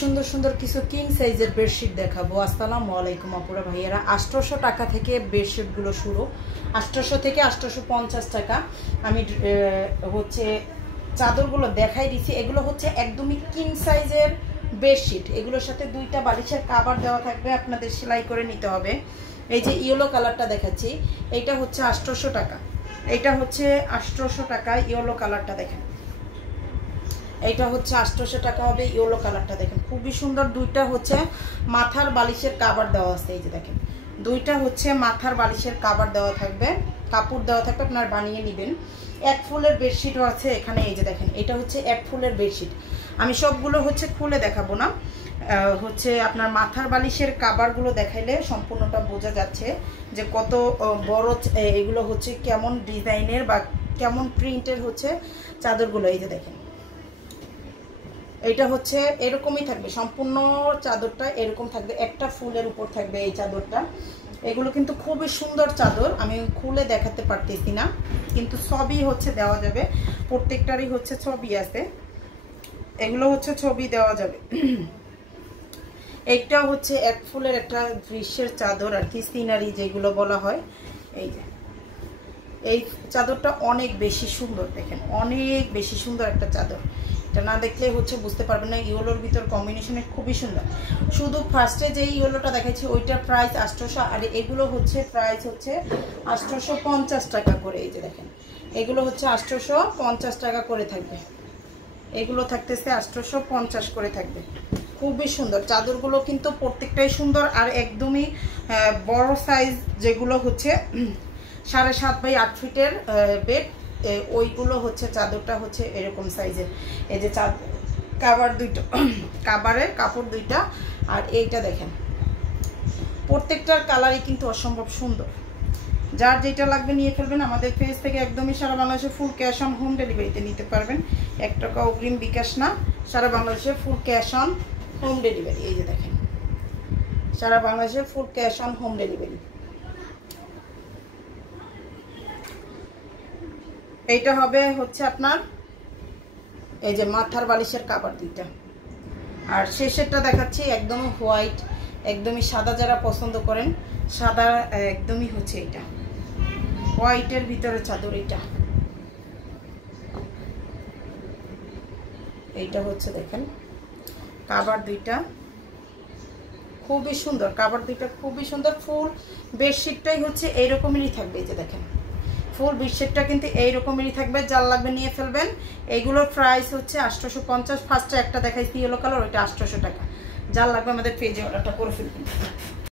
সুন্দর সুন্দর কিছু কিং সাইজের বেডশিট দেখাবো। আসসালামু আলাইকুম আপুরা ভাইয়ারা। 800 টাকা থেকে বেডশিটগুলো শুরু, 800 থেকে 850 টাকা। আমি হচ্ছে চাদরগুলো দেখাই দিচ্ছি। এগুলো হচ্ছে একদমই কিং সাইজের বেডশিট। এগুলোর সাথে দুইটা বালিশের কভার দেওয়া থাকবে, আপনাদের সেলাই করে নিতে হবে। এই যে ইয়েলো কালারটা দেখাচ্ছি, এইটা হচ্ছে 800 টাকা। এইটা হচ্ছে 800 টাকা। ইয়েলো কালারটা দেখেন, এইটা হচ্ছে 800 টাকা হবে। ইয়েলো কালারটা দেখেন, খুবই সুন্দর। দুইটা হচ্ছে মাথার বালিশের কভার দেওয়া আছে। এই যে দেখেন, দুইটা হচ্ছে মাথার বালিশের কভার দেওয়া থাকবে, কাপড় দেওয়া থাকবে, আপনার বানিয়ে নেবেন। এক ফুলের বেডশিটও আছে এখানে। এই যে দেখেন, এটা হচ্ছে এক ফুলের বেডশিট। আমি সবগুলো হচ্ছে খুলে দেখাবো না, হচ্ছে আপনার মাথার বালিশের কভারগুলো দেখাইলে সম্পূর্ণটা বোঝা যাচ্ছে যে কত বড় এগুলো হচ্ছে, কেমন ডিজাইনের বা কেমন প্রিন্টের হচ্ছে চাদরগুলো। এই যে দেখেন, এটা হচ্ছে এরকমই থাকবে, সম্পূর্ণ চাদরটা এরকম থাকবে, একটা ফুলের উপর থাকবে এই চাদরটা। এগুলো কিন্তু খুবই সুন্দর চাদর, আমি খুলে দেখাতে পারতেছি না, কিন্তু ছবি হচ্ছে দেওয়া যাবে। প্রত্যেকটারই হচ্ছে ছবি আছে, এগুলো হচ্ছে ছবি দেওয়া যাবে। এইটা হচ্ছে এক ফুলের একটা দৃশ্যের চাদর আর কি, সিনারি যেগুলো বলা হয়। এই যে এই চাদরটা অনেক বেশি সুন্দর, দেখেন অনেক বেশি সুন্দর একটা চাদর। এটা না দেখলে হচ্ছে বুঝতে পারবেন না। ইয়েলোর ভিতর কম্বিনেশনে খুবই সুন্দর। শুধু ফার্স্টে যে ইয়েলোটা দেখাচ্ছি ওইটার প্রাইস 800, আর এগুলো হচ্ছে প্রাইস হচ্ছে 850 টাকা করে। এই যে দেখেন, এগুলো হচ্ছে 850 টাকা করে থাকবে। এগুলো থাকতেছে 850 করে থাকবে। খুবই সুন্দর চাদরগুলো, কিন্তু প্রত্যেকটাই সুন্দর। আর একদমই বড় সাইজ যেগুলো হচ্ছে 7.5 বাই 8 ফিটের বেড, ওইগুলো হচ্ছে চাদরটা হচ্ছে এরকম সাইজের। এই যে কাভার দুইটা, কাভারের কাপড় দুইটা, আর এইটা দেখেন প্রত্যেকটার কালারই কিন্তু অসম্ভব সুন্দর। যার যেটা লাগবে নিয়ে ফেলবেন। আমাদের পেজ থেকে একদমই সারা বাংলাদেশে ফুল ক্যাশ অন হোম ডেলিভারিতে নিতে পারবেন। 1 টাকা অগ্রিম বিকাশ না, সারা বাংলাদেশে full cash on home delivery. এই যে দেখেন, সারা বাংলাদেশে full cash on home delivery. এইটা হবে হচ্ছে আপনার এই যে মাথার বালিশের কভার দুইটা। আর শেষেরটা দেখাচ্ছি একদমই হোয়াইট, একদমই সাদা, যারা পছন্দ করেন সাদা, একদমই হচ্ছে এটা হোয়াইটের ভিতরে চাদর। এইটা হচ্ছে দেখেন কভার দুইটা, খুবই সুন্দর কভার দুইটা, খুবই সুন্দর। ফুল বেডশিটটাই হচ্ছে এইরকমেরই থাকবে। এই যে দেখেন, ফুল বেডশিটটা কিন্তু এইরকমেরই থাকবে। যার লাগবে নিয়ে ফেলবেন। এইগুলোর প্রাইস হচ্ছে 850। ফার্স্টে একটা দেখাইছি ইয়েলো কালার, ওইটা 800 টাকা। যার লাগবে আমাদের পেজে অর্ডারটা করে ফেলবেন।